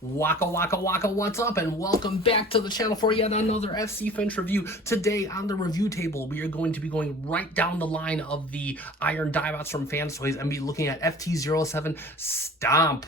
Waka waka waka, what's up, and welcome back to the channel for yet another FC Finch review. Today on the review table, we are going to be going right down the line of the Iron Diebots from Fans Toys and be looking at FT-07 Stomp.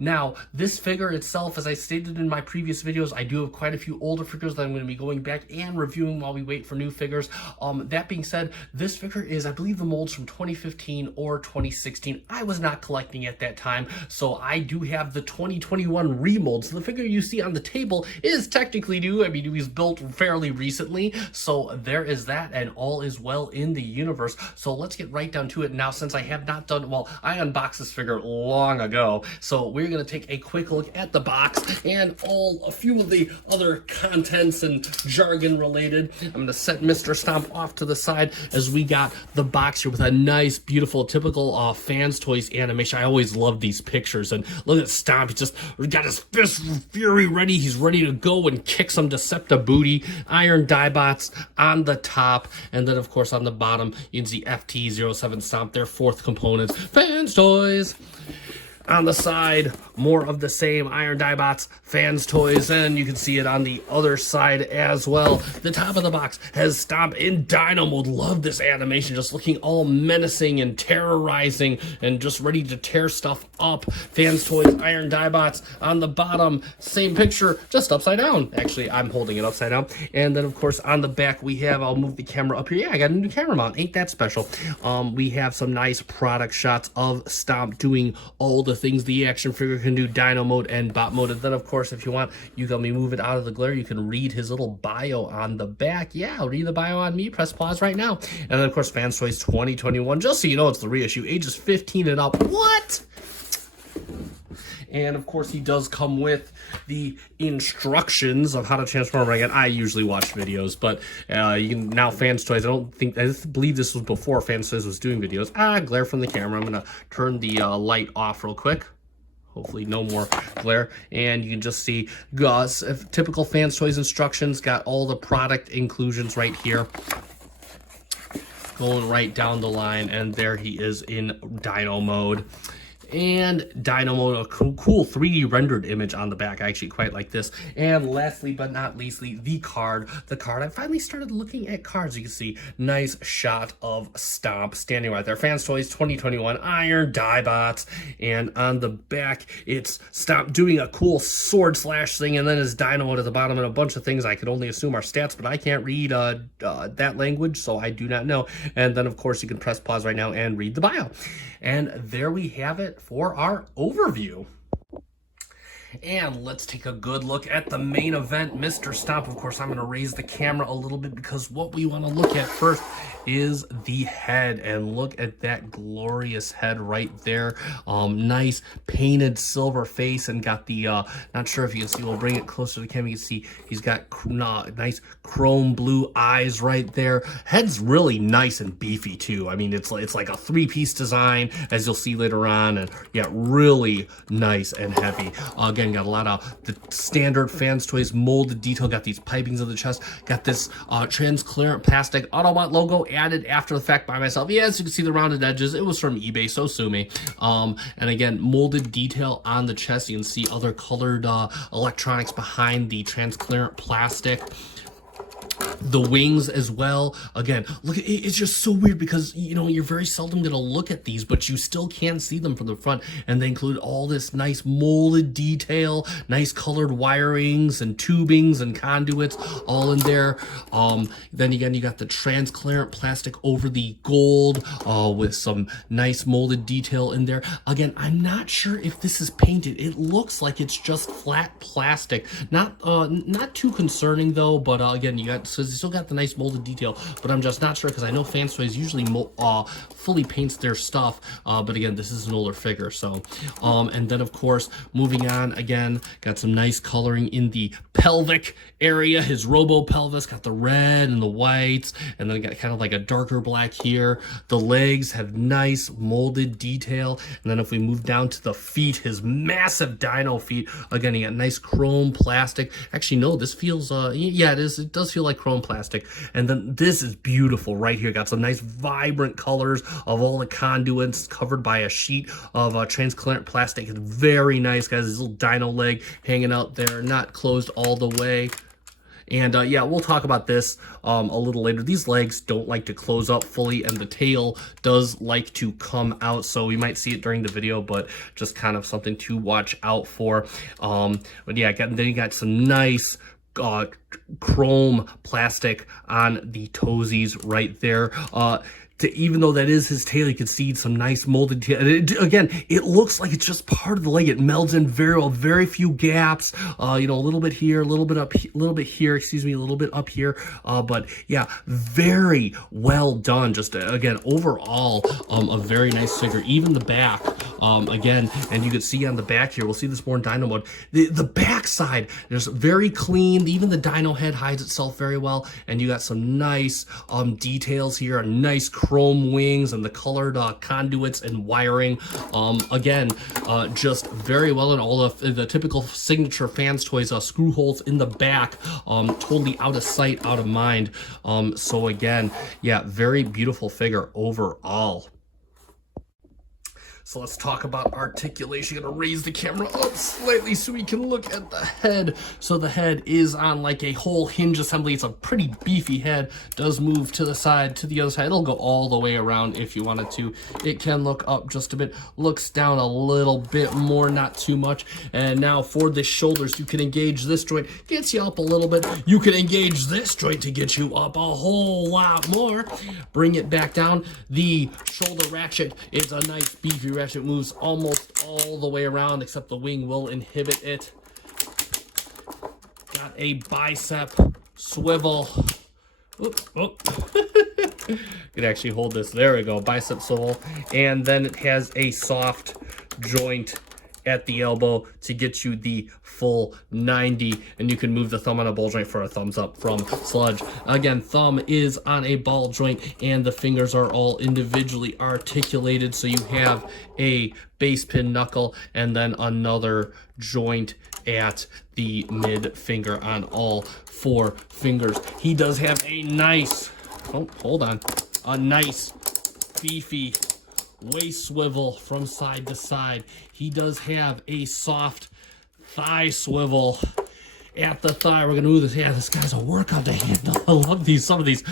Now, this figure itself, as I stated in my previous videos, I do have quite a few older figures that I'm going to be going back and reviewing while we wait for new figures. That being said, this figure is, I believe, the molds from 2015 or 2016. I was not collecting at that time, so I do have the 2021 remolds. So the figure you see on the table is technically new. I mean, he was built fairly recently, so there is that, and all is well in the universe. So let's get right down to it now, since I have not done, well, I unboxed this figure long ago, so we're going to take a quick look at the box and a few of the other contents and jargon related. I'm going to set Mr. Stomp off to the side as we got the box here with a nice, beautiful, typical Fans Toys animation. I always love these pictures, and look at Stomp. He just got his fist fury ready. He's ready to go and kick some Decepta booty. Iron Diebots on the top, and then of course on the bottom you can see FT-07 Stomp, their fourth components, Fans Toys. On the side, more of the same, Iron Diebots, Fans Toys, and you can see it on the other side as well. The top of the box has Stomp in Dino mode. Love this animation, just looking all menacing and terrorizing and just ready to tear stuff up. Fans Toys, Iron Diebots. On the bottom, same picture, just upside down. Actually, I'm holding it upside down. And then, of course, on the back, we have, I'll move the camera up here. Yeah, I got a new camera mount. Ain't that special? We have some nice product shots of Stomp doing all the things the action figure can do, Dino mode and Bot mode. And then, of course, if you want, you can move it out of the glare. You can read his little bio on the back. Yeah, I'll read the bio on me. Press pause right now. And then, of course, Fans Toys 2021. Just so you know, it's the reissue. Ages 15 and up. What? And of course, he does come with the instructions of how to transform. Again, I usually watch videos, but you can now Fans Toys. I believe this was before Fans Toys was doing videos. Glare from the camera. I'm gonna turn the light off real quick. Hopefully no more glare. And you can just see Gus, typical Fans Toys instructions, got all the product inclusions right here. Going right down the line, and there he is in Dino mode. And Dino mode, a cool 3D rendered image on the back. I actually quite like this. And lastly but not leastly, the card. I finally started looking at cards. You can see nice shot of Stomp standing right there. Fans Toys 2021 Iron Diebots. And on the back, it's Stomp doing a cool sword slash thing, and then his Dino mode at the bottom, and a bunch of things I could only assume are stats, but I can't read that language, so I do not know. And then, of course, you can press pause right now and read the bio. And there we have it for our overview. And let's take a good look at the main event, Mr. Stomp. Of course, I'm going to raise the camera a little bit because what we want to look at first is the head. And look at that glorious head right there. Nice painted silver face, and got the, not sure if you can see, we'll bring it closer to the camera. You can see he's got nice chrome blue eyes right there. Head's really nice and beefy too. I mean, it's like a three-piece design, as you'll see later on, and yeah, really nice and heavy. Again, got a lot of the standard Fans Toys molded detail. Got these pipings of the chest. Got this transparent plastic Autobot logo added after the fact by myself. Yes, you can see the rounded edges. It was from eBay, so sue me. And again, molded detail on the chest. You can see other colored electronics behind the transparent plastic. The wings as well. Again, look, it's just so weird because, you know, you're very seldom going to look at these, but you still can see them from the front. And they include all this nice molded detail, nice colored wirings and tubings and conduits all in there. Then again, you got the transparent plastic over the gold with some nice molded detail in there. Again, I'm not sure if this is painted. It looks like it's just flat plastic. Not too concerning though, but again, you still got the nice molded detail, but I'm just not sure because I know Fans Toys usually fully paints their stuff, but again, this is an older figure. So and then of course, moving on, again, got some nice coloring in the pelvic area. His robo pelvis got the red and the whites, and then got kind of like a darker black here. The legs have nice molded detail, and then if we move down to the feet, his massive dino feet, again, you got nice chrome plastic. Actually, no, this feels yeah, it does feel like chrome chrome plastic. And then this is beautiful right here. Got some nice vibrant colors of all the conduits covered by a sheet of transparent plastic. It's very nice, guys. This little dino leg hanging out there, not closed all the way. And yeah, we'll talk about this a little later. These legs don't like to close up fully, and the tail does like to come out. So we might see it during the video, but just kind of something to watch out for. But yeah, then you got some nice chrome plastic on the toesies right there. Even though that is his tail, you can see some nice molded tail. Again, it looks like it's just part of the leg. It melds in very well, very few gaps. You know, a little bit here, a little bit up, a little bit here. Excuse me, a little bit up here. But yeah, very well done. Just again, overall, a very nice figure. Even the back, again, and you can see on the back here. We'll see this more in Dino mode. The back side, there's very clean. Even the Dino head hides itself very well, and you got some nice details here. A nice chrome wings and the colored conduits and wiring. Again, just very well in all of the typical signature fans toys, screw holes in the back, totally out of sight, out of mind. So again, yeah, very beautiful figure overall. So let's talk about articulation. I'm gonna raise the camera up slightly so we can look at the head. So the head is on like a whole hinge assembly. It's a pretty beefy head. Does move to the side, to the other side. It'll go all the way around if you wanted to. It can look up just a bit, looks down a little bit more, not too much. And now for the shoulders, you can engage this joint, gets you up a little bit. You can engage this joint to get you up a whole lot more. Bring it back down. The shoulder ratchet is a nice beefy ratchet, moves almost all the way around, except the wing will inhibit it. Got a bicep swivel. Oop, oop. Could actually hold this. There we go, bicep swivel. And then it has a soft joint at the elbow to get you the full 90, and you can move the thumb on a ball joint for a thumbs up from Sludge. Again, thumb is on a ball joint, and the fingers are all individually articulated, so you have a base pin knuckle and then another joint at the mid finger on all four fingers. He does have a nice, oh, hold on, a nice beefy waist swivel from side to side. He does have a soft thigh swivel at the thigh. We're gonna move this. Yeah, this guy's a workout to handle. I love these some of these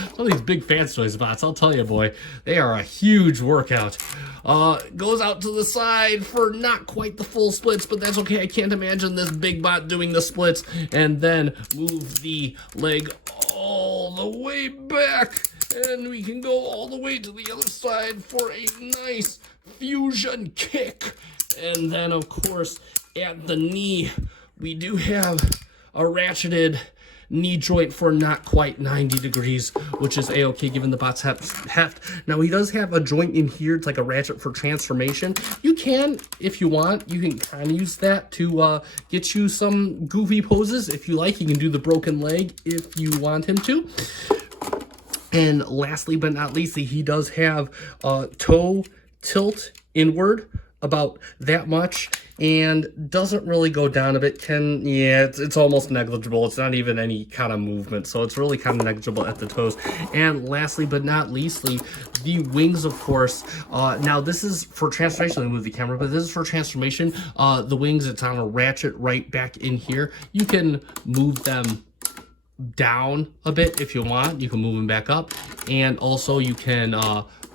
big Fans Toys bots. I'll tell you, boy, they are a huge workout. Goes out to the side for not quite the full splits, but that's okay. I can't imagine this big bot doing the splits. And then move the leg all the way back. And we can go all the way to the other side for a nice fusion kick. And then, of course, at the knee, we do have a ratcheted knee joint for not quite 90 degrees, which is a-okay given the bot's heft. Now, he does have a joint in here. It's like a ratchet for transformation. You can, if you want, you can kind of use that to get you some goofy poses. If you like, you can do the broken leg if you want him to. And lastly but not leastly, he does have toe tilt inward about that much and doesn't really go down a bit. It's almost negligible. It's not even any kind of movement, so it's really kind of negligible at the toes. And lastly but not leastly, the wings, of course. Now this is for transformation. Let me move the camera, but this is for transformation. The wings, it's on a ratchet right back in here. You can move them down a bit if you want. You can move them back up, and also you can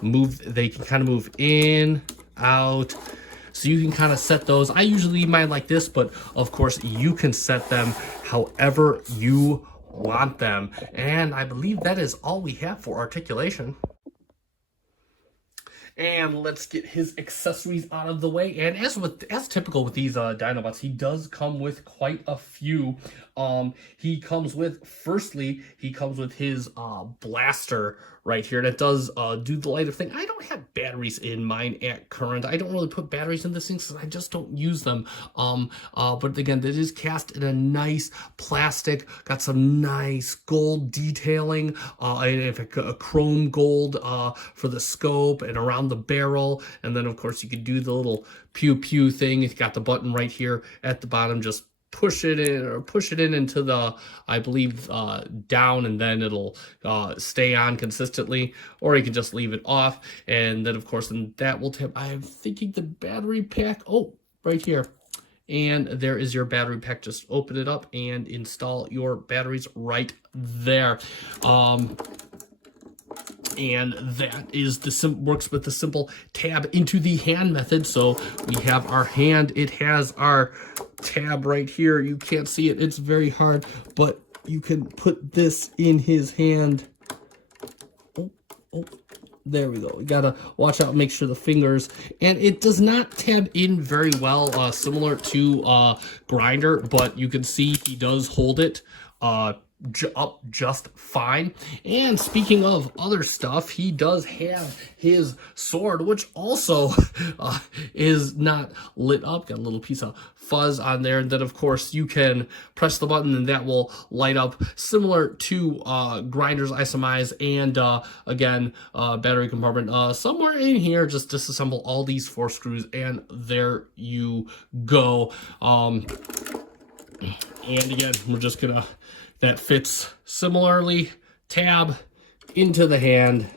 they can kind of move in, out, so you can kind of set those. I usually leave mine like this, but of course you can set them however you want them. And I believe that is all we have for articulation. And let's get his accessories out of the way. And as typical with these Dinobots, he does come with quite a few. He comes with, firstly, he comes with his blaster right here, and it does do the light of thing. I don't have batteries in mine at current. I don't really put batteries in this thing because I just don't use them. But again, this is cast in a nice plastic, got some nice gold detailing, a chrome gold for the scope and around the barrel. And then of course you could do the little pew pew thing. It's got the button right here at the bottom, just push it in or push it in into the, I believe, down, and then it'll stay on consistently, or you can just leave it off, and then of course, and that will tap. I'm thinking the battery pack, oh, right here. And there is your battery pack. Just open it up and install your batteries right there. And that is works with the simple tab into the hand method. So we have our hand. It has our tab right here. You can't see it. It's very hard, but you can put this in his hand. Oh, there we go. We gotta watch out, make sure the fingers, and it does not tab in very well, similar to Grinder, but you can see he does hold it up just fine. And speaking of other stuff, he does have his sword, which also is not lit up. Got a little piece of fuzz on there, and then of course you can press the button and that will light up, similar to Grinder's isomize. And again, battery compartment somewhere in here. Just disassemble all these 4 screws, and there you go. And again, we're just gonna, that fits similarly, tab into the hand.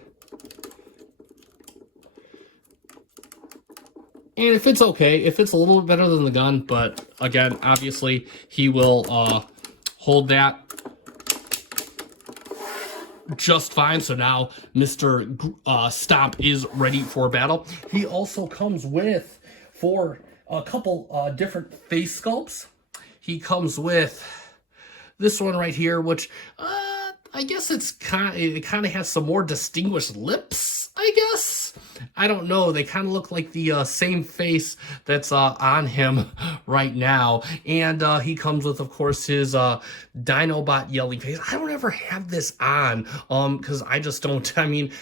And it fits okay. It fits a little bit better than the gun, but again, obviously, he will hold that just fine. So now Mr. Stomp is ready for battle. He also comes with, for a couple different face sculpts, he comes with this one right here, which I guess it kind of has some more distinguished lips, I guess. I don't know. They kind of look like the same face that's on him right now. And he comes with, of course, his Dinobot yelling face. I don't ever have this on because I just don't, I mean,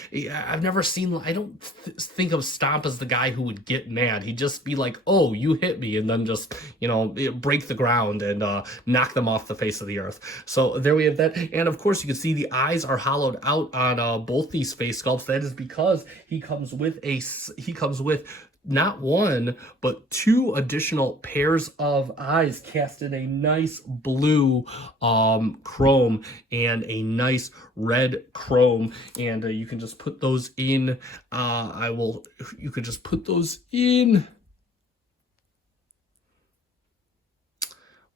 I've never seen, I don't think of Stomp as the guy who would get mad. He'd just be like, oh, you hit me, and then just, you know, break the ground and knock them off the face of the earth. So there we have that. And of course, you can see the eyes are hollowed out on both these face sculpts. That is because he comes with not 1, but 2 additional pairs of eyes cast in a nice blue chrome and a nice red chrome. And you can just put those in. You could just put those in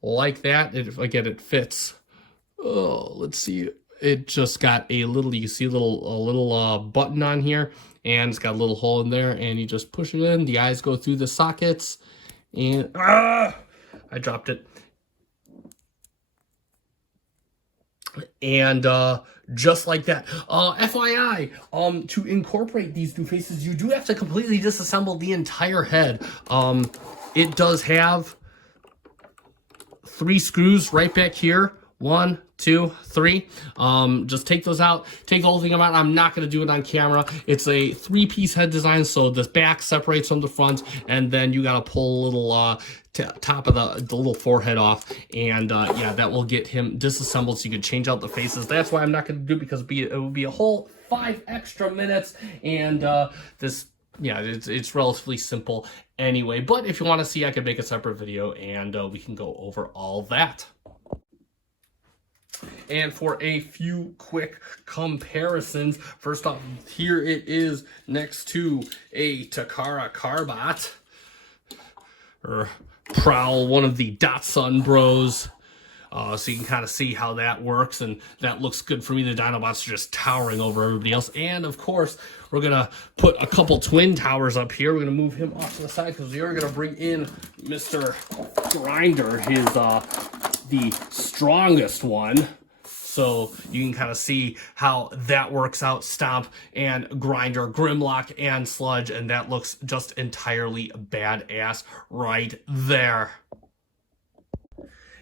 like that. Again, it fits. Oh, let's see. It just got a little, you see a little button on here, and it's got a little hole in there, and you just push it in. The eyes go through the sockets, and I dropped it. And just like that. FYI, to incorporate these new faces, you do have to completely disassemble the entire head. It does have 3 screws right back here. 1, 2, 3. Just take those out. Take the whole thing out. I'm not going to do it on camera. It's a 3-piece head design, so the back separates from the front, and then you got to pull a little top of the little forehead off, and yeah, that will get him disassembled, so you can change out the faces. That's why I'm not going to do it, because it would be a whole 5 extra minutes, and this, yeah, it's relatively simple anyway. But if you want to see, I could make a separate video, and we can go over all that. And for a few quick comparisons, first off, here it is next to a Takara Carbot, or Prowl, one of the Dotsun bros. So you can kind of see how that works, and that looks good for me. The Dinobots are just towering over everybody else. And of course, we're going to put a couple twin towers up here. We're going to move him off to the side, because we are going to bring in Mr. Grinder, the strongest one. So you can kind of see how that works out. Stomp and Grinder, Grimlock and Sludge, and that looks just entirely badass right there.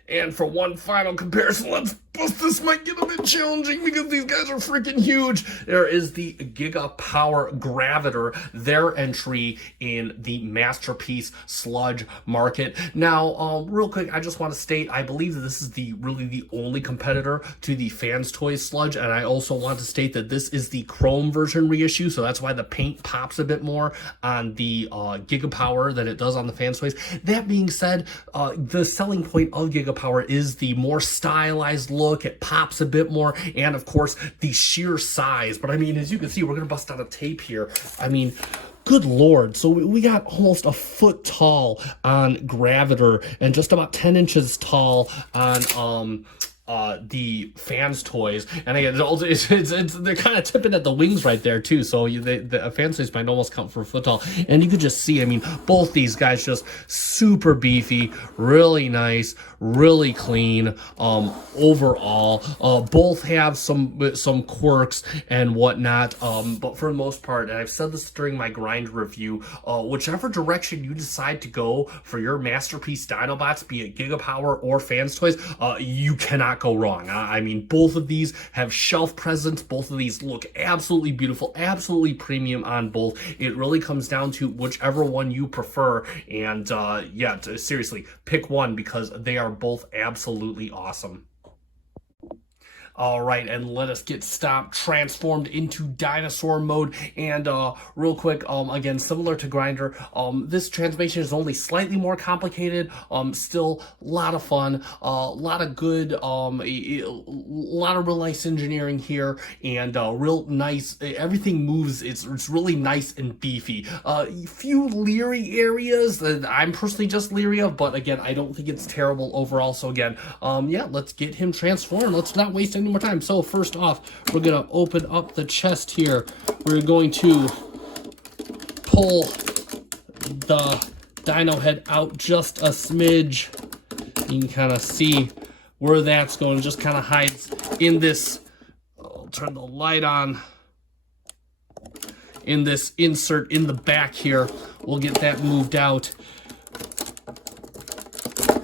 And for one final comparison, let's bust. This might get a bit challenging because these guys are freaking huge. There is the Giga Power Graviter, their entry in the Masterpiece Sludge market. Now, real quick, I just want to state, I believe that this is really the only competitor to the Fans Toys Sludge, and I also want to state that this is the Chrome version reissue, so that's why the paint pops a bit more on the Giga Power than it does on the Fans Toys. That being said, the selling point of Giga Power is the more stylized look. It pops a bit more, and of course the sheer size. But I mean, as you can see, we're gonna bust out a tape here. I mean, good lord. So we got almost a foot tall on Graviter and just about 10 inches tall on the Fans Toys. And again, they're kind of tipping at the wings right there too, so the Fans Toys might almost count for a foot tall. And you could just see, I mean, both these guys just super beefy, really nice, really clean overall. Both have some quirks and whatnot, but for the most part, and I've said this during my grind review, whichever direction you decide to go for your Masterpiece Dinobots, be it Giga Power or Fans Toys, you cannot go wrong. I mean, both of these have shelf presence. Both of these look absolutely beautiful, absolutely premium on both. It really comes down to whichever one you prefer. And yeah, seriously, pick one because they are both absolutely awesome. All right, and let us get Stomp transformed into dinosaur mode. And real quick, again, similar to Grinder, this transformation is only slightly more complicated. Still a lot of fun, a lot of good, a lot of real nice engineering here, and real nice. Everything moves. It's really nice and beefy. Few leery areas that I'm personally just leery of, but again, I don't think it's terrible overall. So again, yeah, let's get him transformed. Let's not waste any more time. So first off, we're gonna open up the chest here. We're going to pull the dino head out just a smidge. You can kind of see where that's going. It just kind of hides in this. I'll turn the light on. In this insert in the back here, we'll get that moved out.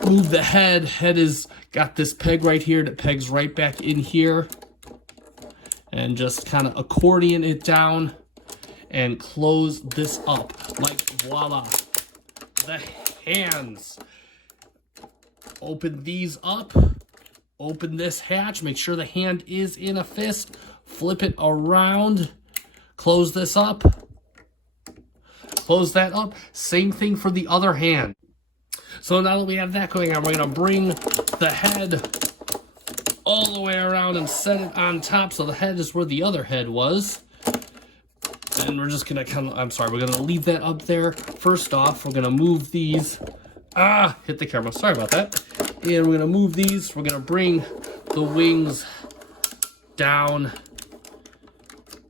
Move the head. Head is got this peg right here that pegs right back in here, and just kind of accordion it down and close this up like voila. The hands, open these up, open this hatch, make sure the hand is in a fist, flip it around, close this up, close that up. Same thing for the other hand. So now that we have that going on, we're going to bring the head all the way around and set it on top. So the head is where the other head was. And we're just going to we're going to leave that up there. First off, we're going to move these. Hit the camera. Sorry about that. And we're going to move these. We're going to bring the wings down.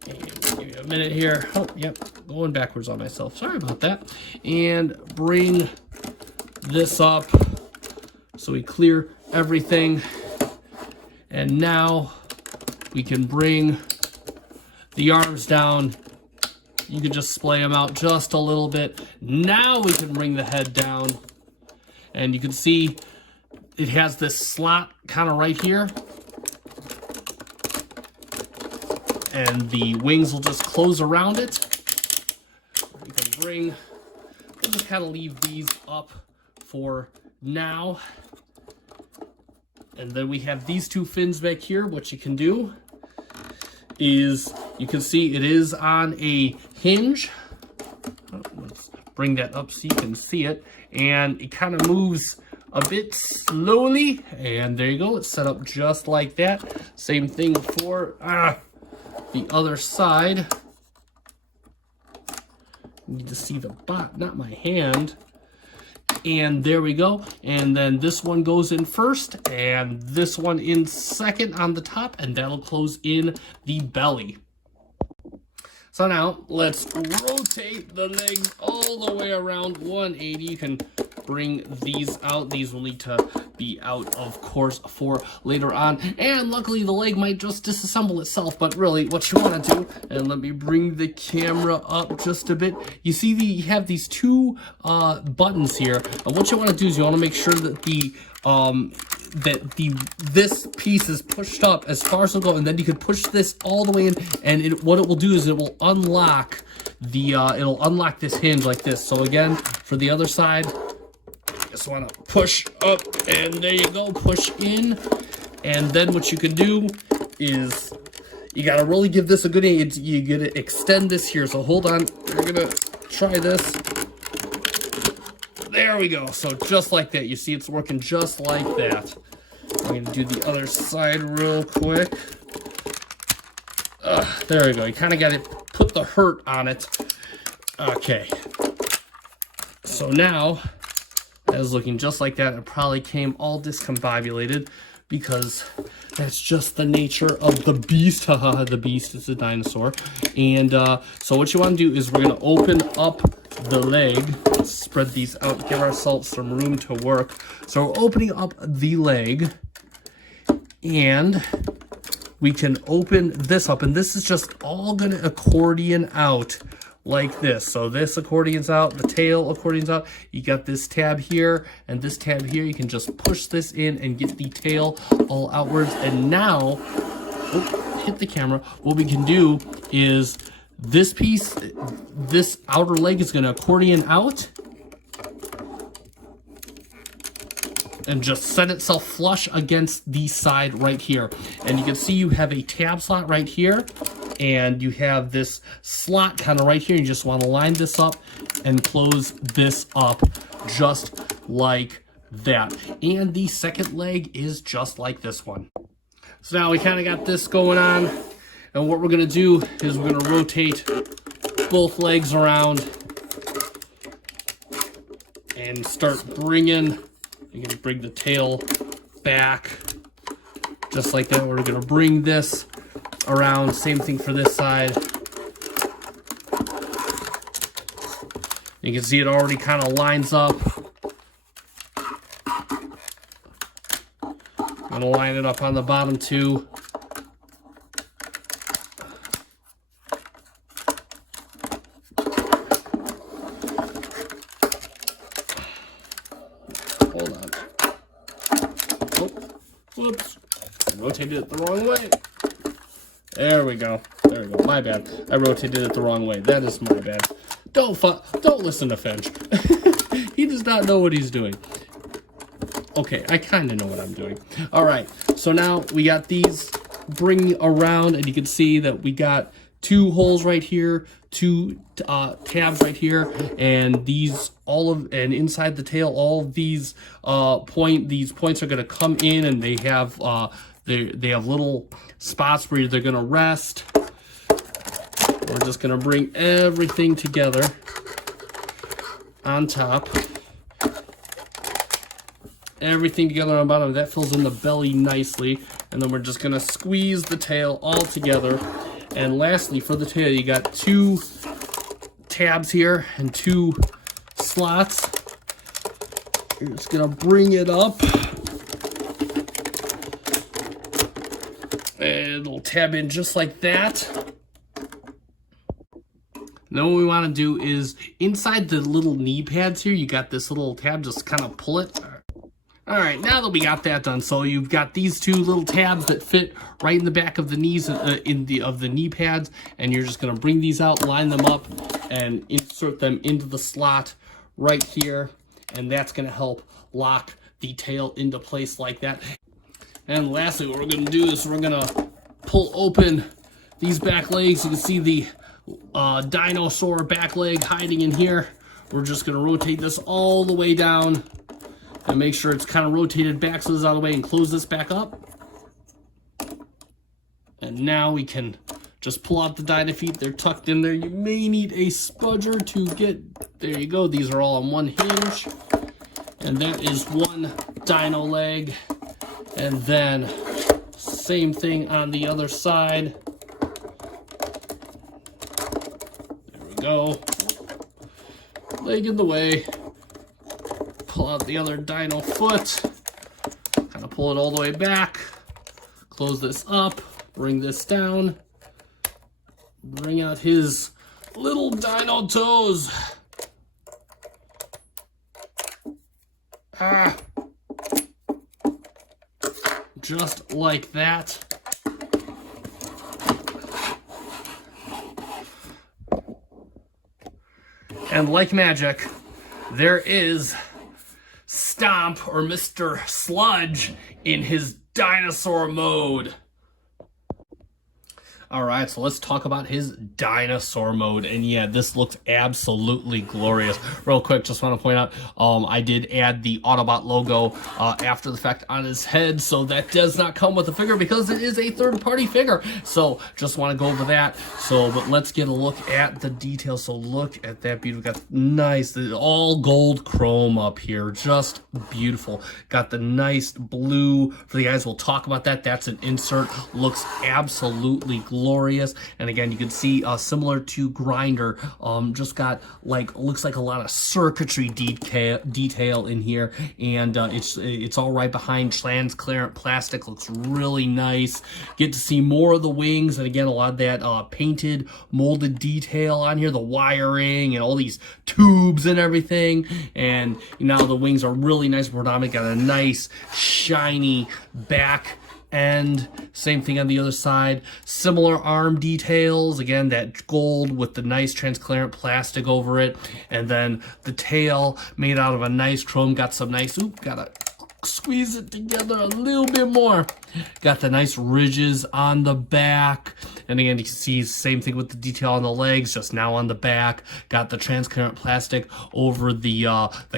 And give me a minute here. Oh, yep. Going backwards on myself. Sorry about that. And bring this up so we clear everything, and now we can bring the arms down. You can just splay them out just a little bit. Now we can bring the head down, and you can see it has this slot kind of right here, and the wings will just close around it. We can we'll just kind of leave these up for now. And then we have these two fins back here. What you can do is, you can see it is on a hinge. Let's bring that up so you can see it. And it kind of moves a bit slowly. And there you go. It's set up just like that. Same thing for the other side. You need to see the bot, not my hand. And there we go. And then this one goes in first, and this one in second on the top, and that'll close in the belly. So now let's rotate the legs all the way around 180. You can bring these out. These will need to be out, of course, for later on. And luckily the leg might just disassemble itself, but really what you want to do, and let me bring the camera up just a bit. You see you have these two buttons here, and what you want to do is you want to make sure that this piece is pushed up as far as it'll go, and then you can push this all the way in, and what it will do is it will unlock it'll unlock this hinge like this. So again, for the other side, just want to push up, and there you go, push in. And then what you can do is you got to really give this a good aid. You got to extend this here. So hold on, we're gonna try this. There we go. So just like that, you see it's working just like that. I'm gonna do the other side real quick. There we go. You kind of got to put the hurt on it. Okay. So now that is looking just like that. It probably came all discombobulated because that's just the nature of the beast. Haha, the beast is a dinosaur. And so what you want to do is we're going to open up the leg. Let's spread these out, give ourselves some room to work. So we're opening up the leg, and we can open this up, and this is just all going to accordion out like this. So this accordion's out, the tail accordion's out. You got this tab here and this tab here. You can just push this in and get the tail all outwards. And now, hit the camera. What we can do is this piece, this outer leg is going to accordion out and just set itself flush against the side right here. And you can see you have a tab slot right here, and you have this slot kind of right here. You just want to line this up and close this up just like that. And the second leg is just like this one. So now we kind of got this going on, and what we're going to do is we're going to rotate both legs around and start bringing. You're going to bring the tail back just like that. We're going to bring this around. Same thing for this side. You can see it already kind of lines up. I'm going to line it up on the bottom too. Hold on. Oh, whoops. I rotated it the wrong way. There we go. There we go. My bad. I rotated it the wrong way. That is my bad. Don't listen to Finch. He does not know what he's doing. Okay, I kind of know what I'm doing. All right. So now we got these bringing around, and you can see that we got two holes right here, two tabs right here, and these and inside the tail, all of these points are going to come in, and they have little spots where they're going to rest. We're just going to bring everything together on top. Everything together on the bottom. That fills in the belly nicely, and then we're just going to squeeze the tail all together. And lastly, for the tail, you got two tabs here and two slots. You're just gonna bring it up, and it'll tab in just like that. Then what we want to do is inside the little knee pads here, you got this little tab. Just kind of pull it. All right, now that we got that done, so you've got these two little tabs that fit right in the back of the knees, of the knee pads, and you're just gonna bring these out, line them up, and insert them into the slot right here, and that's gonna help lock the tail into place like that. And lastly, what we're gonna do is we're gonna pull open these back legs. You can see the dinosaur back leg hiding in here. We're just gonna rotate this all the way down and make sure it's kind of rotated back so it's out of the way, and close this back up. And now we can just pull out the dino feet. They're tucked in there. You may need a spudger to get, there you go. These are all on one hinge. And that is one dino leg. And then same thing on the other side. There we go. Leg in the way. pull out the other dino foot, kind of pull it all the way back, close this up, bring this down, bring out his little dino toes. Just like that. And like magic, there is Stomp, or Mr. Sludge, in his dinosaur mode. Alright, so let's talk about his dinosaur mode. And yeah, this looks absolutely glorious. Real quick, just want to point out, I did add the Autobot logo after the fact on his head, so that does not come with the figure because it is a third-party figure. So just want to go over that. So, but let's get a look at the details. So look at that beauty. We got nice, all gold chrome up here. Just beautiful. Got the nice blue for the eyes. We'll talk about that. That's an insert. Looks absolutely glorious. And again, you can see similar to Grinder, just got like, looks like a lot of circuitry detail in here, and it's all right behind transparent plastic. Looks really nice. Get to see more of the wings, and again, a lot of that painted molded detail on here, the wiring and all these tubes and everything. And now the wings are really nice, predominant. Got a nice shiny back end. Same thing on the other side. Similar arm details. Again, that gold with the nice transparent plastic over it. And then the tail made out of a nice chrome. Got some nice, gotta squeeze it together a little bit more. Got the nice ridges on the back. And again, you can see same thing with the detail on the legs, just now on the back. Got the transparent plastic over the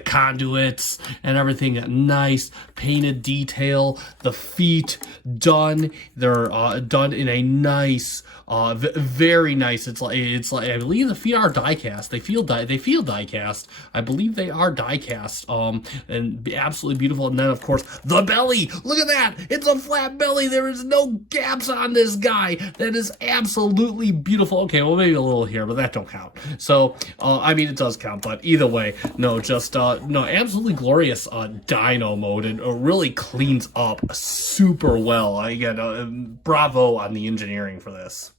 conduits and everything. Got nice painted detail. The feet done. They're done in a nice, very nice. It's like I believe the feet are die cast. They feel die cast. I believe they are die cast. And absolutely beautiful. And then of course the belly. Look at that. It's a flat belly. There is no gaps on this guy. That is absolutely beautiful. Okay, well, maybe a little here, but that don't count. So I mean, it does count, but either way, no, just no, absolutely glorious dino mode, and really cleans up super well. Again, bravo on the engineering for this.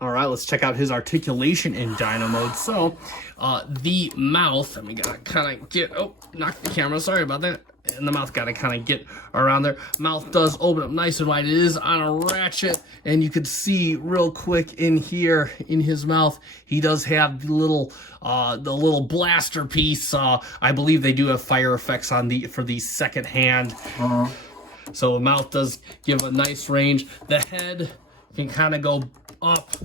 All right, let's check out his articulation in dino mode. So the mouth, and we gotta kind of get, knock the camera, sorry about that. And the mouth got to kind of get around there. Mouth does open up nice and wide. It is on a ratchet, and you can see real quick in here in his mouth, he does have the little blaster piece. I believe they do have fire effects on for the second hand. So the mouth does give a nice range. The head can kind of go up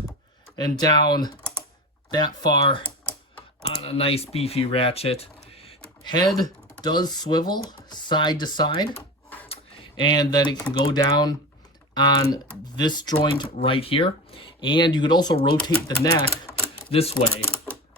and down that far on a nice beefy ratchet. Head does swivel side to side, and then it can go down on this joint right here, and you could also rotate the neck this way.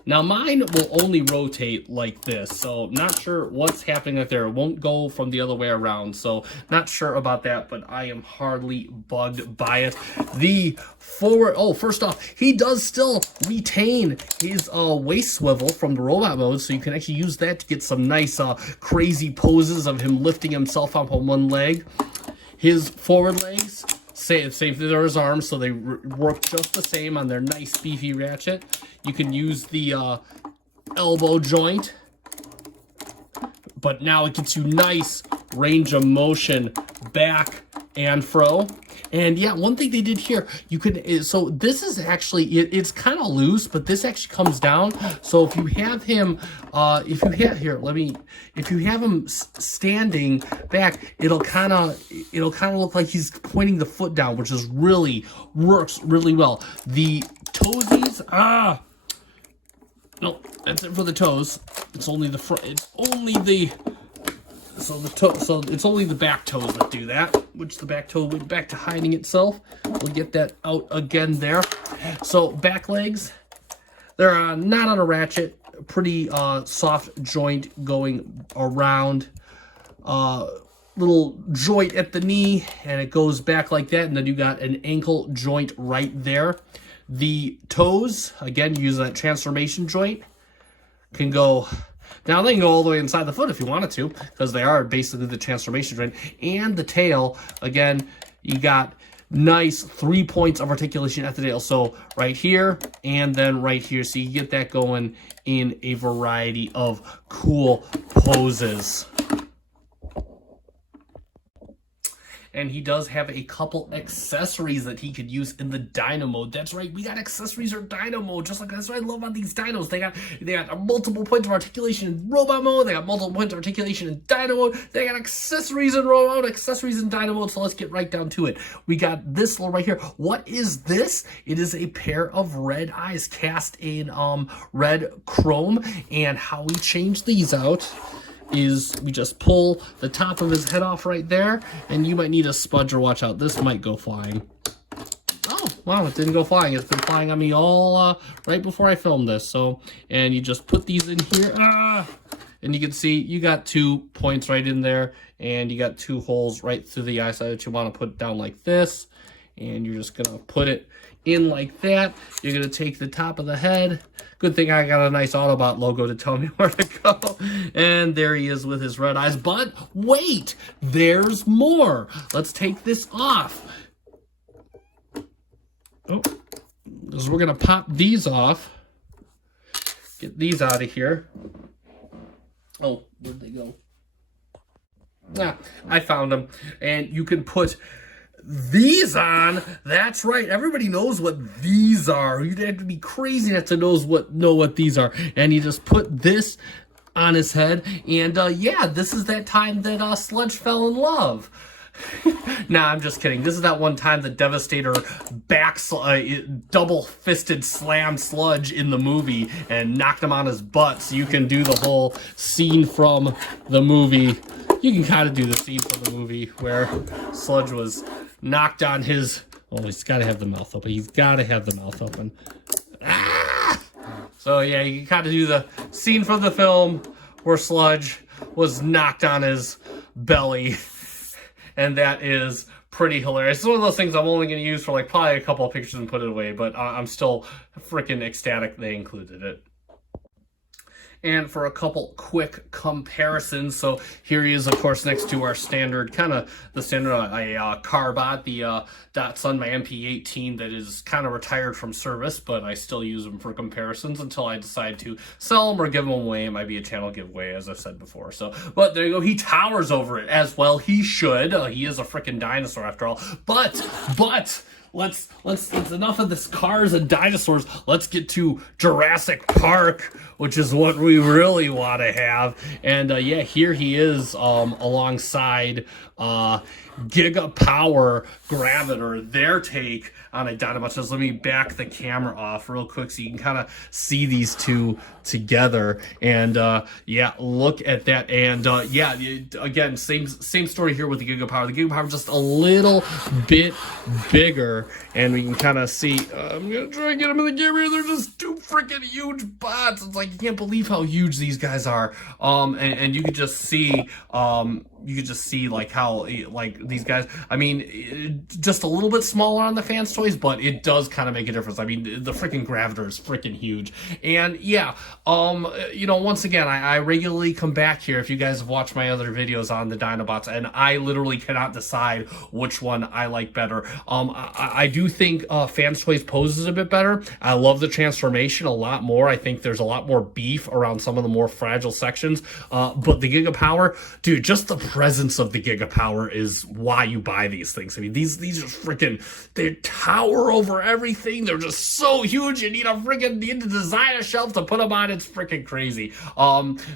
Now mine will only rotate like this, so not sure what's happening up there. It won't go from the other way around, so not sure about that, but I am hardly bugged by it. The forward, first off, he does still retain his waist swivel from the robot mode, so you can actually use that to get some nice crazy poses of him lifting himself up on one leg. His forward legs, same thing as his arms, so they work just the same on their nice beefy ratchet. You can use the elbow joint, but now it gets you nice range of motion back and fro. And yeah, one thing they did here, you could, so this is actually, it's kind of loose, but this actually comes down. So if you have him, if you have him standing back, it'll kind of look like he's pointing the foot down, which is works really well. The toesies, no, that's it for the toes. It's only the front, it's only the, so it's only the back toes that do that, which the back toe went back to hiding itself. We'll get that out again there. So back legs, they're not on a ratchet, pretty soft joint going around, little joint at the knee, and it goes back like that, and then you got an ankle joint right there. The toes, again, use that transformation joint, can go Now they can go all the way inside the foot if you wanted to, because they are basically the transformation joint. And the tail, again, you got nice 3 points of articulation at the tail. So right here and then right here. So you get that going in a variety of cool poses. And he does have a couple accessories that he could use in the Dino mode. That's right, we got accessories or Dino mode. Just like that's what I love about these dinos. They got multiple points of articulation in robot mode. They got multiple points of articulation in Dino mode. They got accessories in robot mode, accessories in Dino mode. So let's get right down to it. We got this little right here. What is this? It is a pair of red eyes cast in red chrome. And how we change these out is we just pull the top of his head off right there, and you might need a spudger. Watch out, this might go flying. Oh, wow, it didn't go flying. It's been flying on me all right before I filmed this. So, and you just put these in here, and you can see you got 2 points right in there, and you got 2 holes right through the eye side that you want to put down like this, and you're just gonna put it in like that. You're gonna take the top of the head. Good thing I got a nice Autobot logo to tell me where to go. And there he is with his red eyes. But wait, there's more. Let's take this off. Oh, because we're gonna pop these off. Get these out of here. Oh, where'd they go? Ah, I found them. And you can put these on. That's right, everybody knows what these are. You'd have to be crazy not to know what these are. And you just put this on his head, and yeah, this is that time that Sludge fell in love. Nah, I'm just kidding. This is that one time the Devastator double-fisted slammed Sludge in the movie and knocked him on his butt. So you can do the whole scene from the movie. You can kind of do the scene from the movie where Sludge was knocked on his... Oh, he's got to have the mouth open. He's got to have the mouth open. Ah! So yeah, you can kind of do the scene from the film where Sludge was knocked on his belly. And that is pretty hilarious. It's one of those things I'm only going to use for like probably a couple of pictures and put it away, but I'm still freaking ecstatic they included it. And for a couple quick comparisons, so here he is, of course, next to our standard, kind of the standard Carbot, the Datsun, my MP18 that is kind of retired from service, but I still use them for comparisons until I decide to sell them or give them away. It might be a channel giveaway, as I've said before. So, but there you go. He towers over it as well. He should. He is a freaking dinosaur after all. But let's enough of this cars and dinosaurs. Let's get to Jurassic Park, which is what we really want to have. And yeah, here he is alongside Giga Power Graviter, their take on a Dinobot. So let me back the camera off real quick so you can kind of see these two together. And yeah, look at that. And yeah, again, same story here with the Giga Power. The Giga Power is just a little bit bigger, and we can kind of see. I'm gonna try and get them in the camera. They're just 2 freaking huge bots. It's like you can't believe how huge these guys are. And you could just see. You could just see like how like these guys, I mean, just a little bit smaller on the fans toys, but it does kind of make a difference. I mean, the freaking Graviter is freaking huge. And yeah, you know, once again, I regularly come back here if you guys have watched my other videos on the Dinobots, and I literally cannot decide which one I like better. I do think fans toys poses a bit better. I love the transformation a lot more. I think there's a lot more beef around some of the more fragile sections, but the Giga Power, dude, just the presence of the Giga Power is why you buy these things. I mean, these are freaking, they tower over everything. They're just so huge. You need to design a shelf to put them on. It's freaking crazy.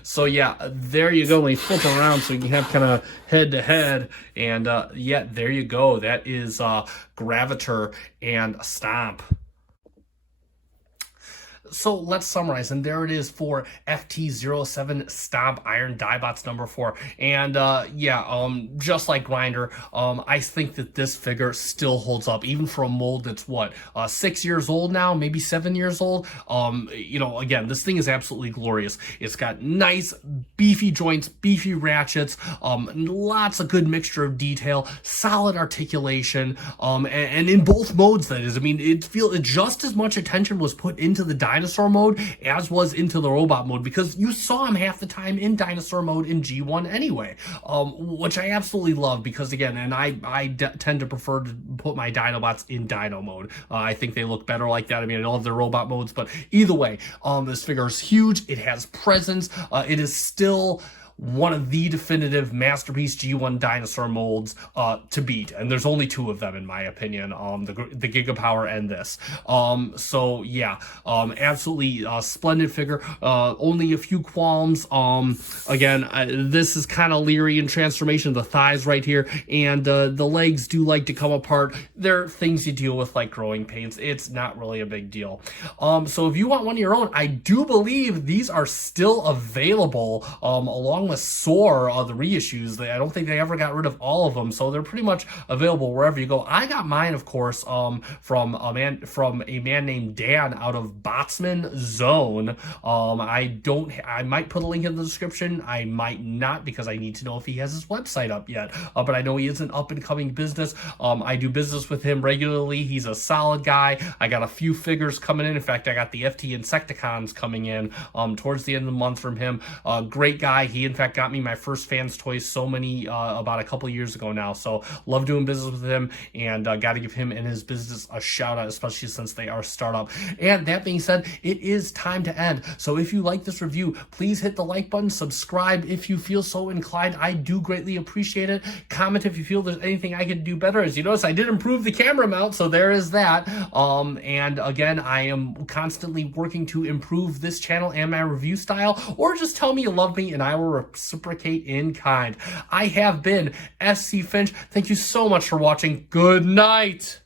So yeah, there you go. Let me flip around so you can have kind of head to head. And yeah, there you go. That is Graviter and Stomp. So let's summarize, and there it is for FT-07 Stomp Iron Diebots number 4. And yeah, just like Grinder, I think that this figure still holds up, even for a mold that's what, 6 years old now, maybe 7 years old. You know, again, this thing is absolutely glorious. It's got nice beefy joints, beefy ratchets, lots of good mixture of detail, solid articulation, and in both modes, that is. I mean, it feels just as much attention was put into the dinosaur mode as was into the robot mode, because you saw him half the time in dinosaur mode in G1 anyway, which I absolutely love, because again, and I tend to prefer to put my Dinobots in Dino mode. I think they look better like that. I mean, I love their robot modes, but either way, this figure is huge. It has presence. It is still one of the definitive masterpiece G1 dinosaur molds to beat, and there's only two of them in my opinion, the Giga Power and this. So yeah, absolutely splendid figure. Only a few qualms. Again, this is kind of leery in transformation. The thighs right here, and the legs do like to come apart. They're things you deal with like growing pains. It's not really a big deal. So if you want one of your own, I do believe these are still available, along with Soar, the reissues. I don't think they ever got rid of all of them, so they're pretty much available wherever you go. I got mine, of course, from a man named Dan out of Botsman Zone. I might put a link in the description. I might not, because I need to know if he has his website up yet. But I know he is an up-and-coming business. I do business with him regularly. He's a solid guy. I got a few figures coming in. In fact, I got the FT Insecticons coming in towards the end of the month from him. Great guy. He, in fact, got me my first fans toys about a couple years ago now. So love doing business with him, and got to give him and his business a shout out, especially since they are a startup. And that being said, it is time to end. So if you like this review, please hit the like button, subscribe if you feel so inclined. I do greatly appreciate it. Comment if you feel there's anything I could do better. As you notice, I did improve the camera mount, so there is that. And again, I am constantly working to improve this channel and my review style, or just tell me you love me and I will reciprocate in kind. I have been SC Finch. Thank you so much for watching. Good night.